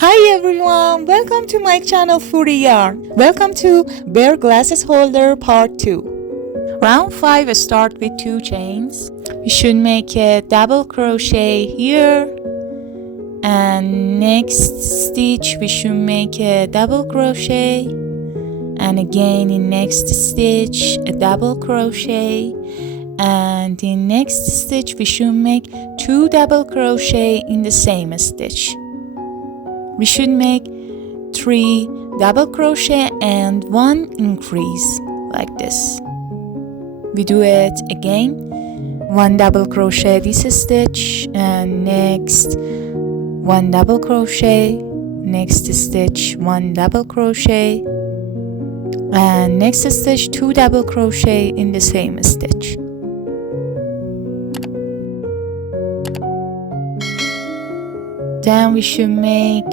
Hi everyone, welcome to my channel Furi Yarn. Welcome to Bear Glasses Holder Part 2. Round 5 start with 2 chains. We should make a double crochet here, and next stitch we should make a double crochet, and again in next stitch a double crochet, and in next stitch we should make 2 double crochet in the same stitch. We should make 3 double crochet and 1 increase like this. We do it again. 1 double crochet this stitch, and next 1 double crochet, next stitch 1 double crochet, and next stitch 2 double crochet in the same stitch. Then we should make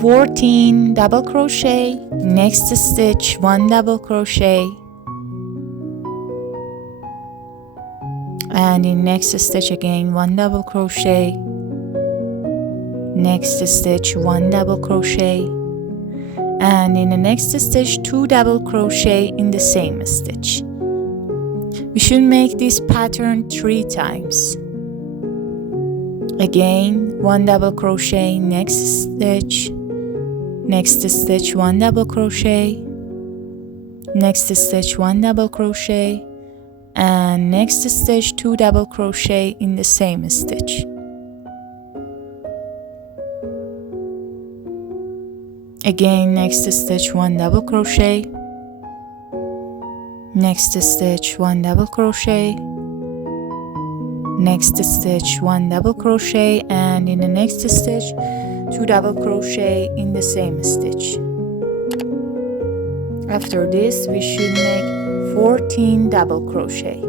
14 double crochet, next stitch 1 double crochet, and in next stitch again 1 double crochet, next stitch 1 double crochet, and in the next stitch 2 double crochet in the same stitch. We should make this pattern 3 times. Again 1 double crochet, next stitch 1 double crochet, next stitch 1 double crochet, and next stitch 2 double crochet in the same stitch. Again next stitch 1 double crochet, next stitch 1 double crochet, next stitch 1 double crochet, and in the next stitch 2 double crochet in the same stitch. After this we should make 14 double crochet.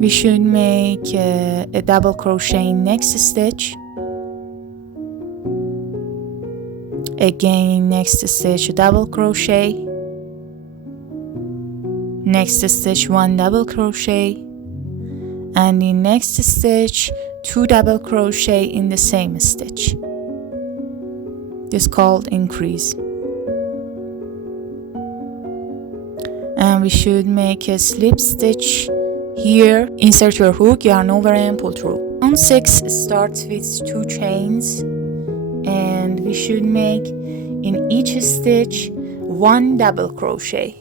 We should make a double crochet in next stitch, again in next stitch a double crochet, next stitch 1 double crochet, and in next stitch 2 double crochet in the same stitch. This is called increase. And we should make a slip stitch here. Insert your hook, yarn over and pull through. Round 6 starts with 2 chains, and we should make in each stitch 1 double crochet.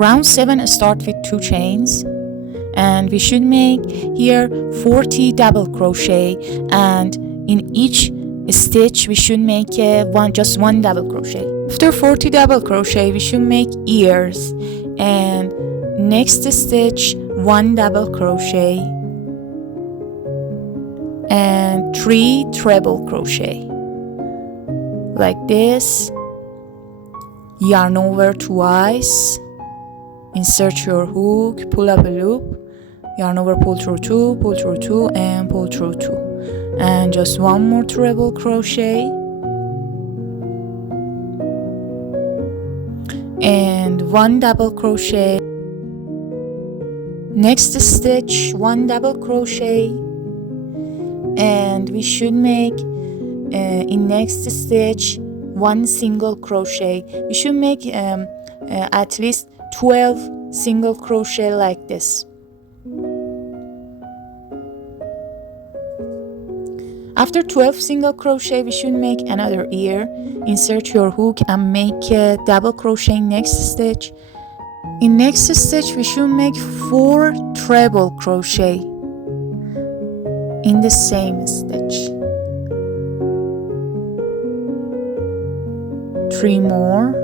Round 7 start with 2 chains, and we should make here 40 double crochet, and in each stitch we should make just one double crochet. After 40 double crochet we should make ears, and next stitch 1 double crochet and 3 treble crochet like this. Yarn over twice, insert your hook, pull up a loop, yarn over, pull through 2, and pull through 2, and just 1 more treble crochet, and 1 double crochet, next stitch 1 double crochet, and we should make in next stitch 1 single crochet. We should make at least 12 single crochet like this. After 12 single crochet we should make another ear. Insert your hook and make a double crochet next stitch. In next stitch we should make 4 treble crochet in the same stitch. 3 more,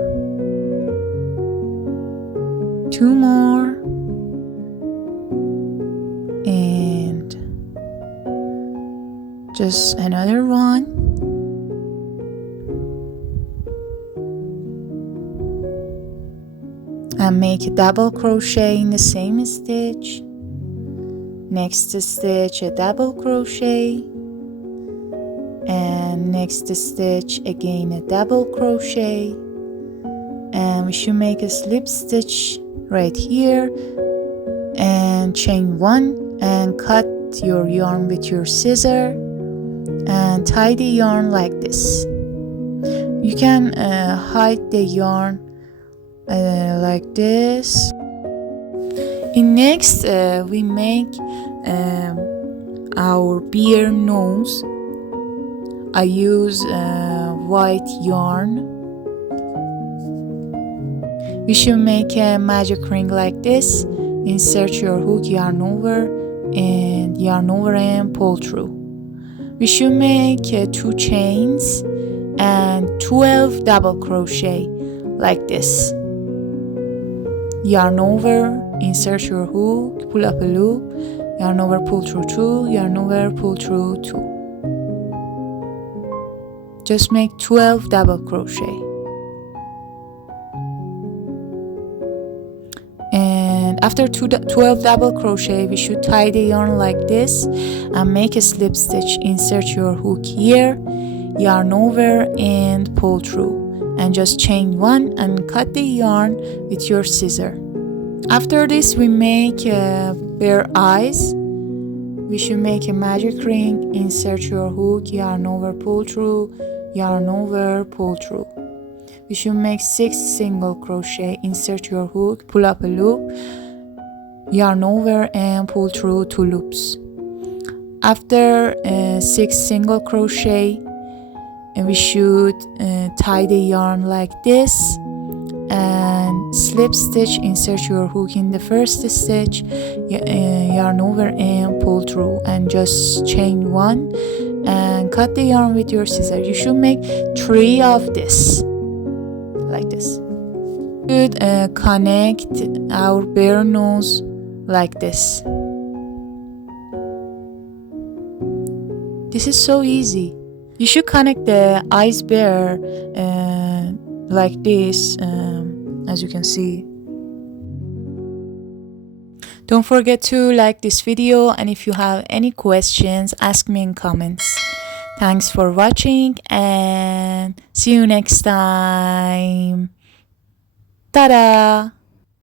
2 more, and just another one, and make a double crochet in the same stitch, next stitch a double crochet, and next stitch again a double crochet, and we should make a slip stitch right here and chain 1 and cut your yarn with your scissor and tie the yarn like this. You can hide the yarn like this. In next we make our bear nose. I use white yarn. We should make a magic ring like this. Insert your hook, yarn over and pull through. We should make 2 chains and 12 double crochet like this. Yarn over, insert your hook, pull up a loop, yarn over, pull through 2, yarn over, pull through 2. Just make 12 double crochet. And after 12 double crochet, we should tie the yarn like this and make a slip stitch. Insert your hook here, yarn over and pull through, and just chain 1 and cut the yarn with your scissor. After this, we make bear eyes. We should make a magic ring. Insert your hook, yarn over, pull through, yarn over, pull through. We should make 6 single crochet. Insert your hook, pull up a loop, yarn over and pull through 2 loops. After 6 single crochet, we should tie the yarn like this and slip stitch. Insert your hook in the first stitch, yarn over and pull through, and just chain 1 and cut the yarn with your scissor. You should make 3 of this like this. We should connect our bear nose like this. This is so easy. You should connect the eyes bear like this, as you can see. Don't forget to like this video, and if you have any questions, ask me in comments. Thanks for watching and see you next time. Ta-da!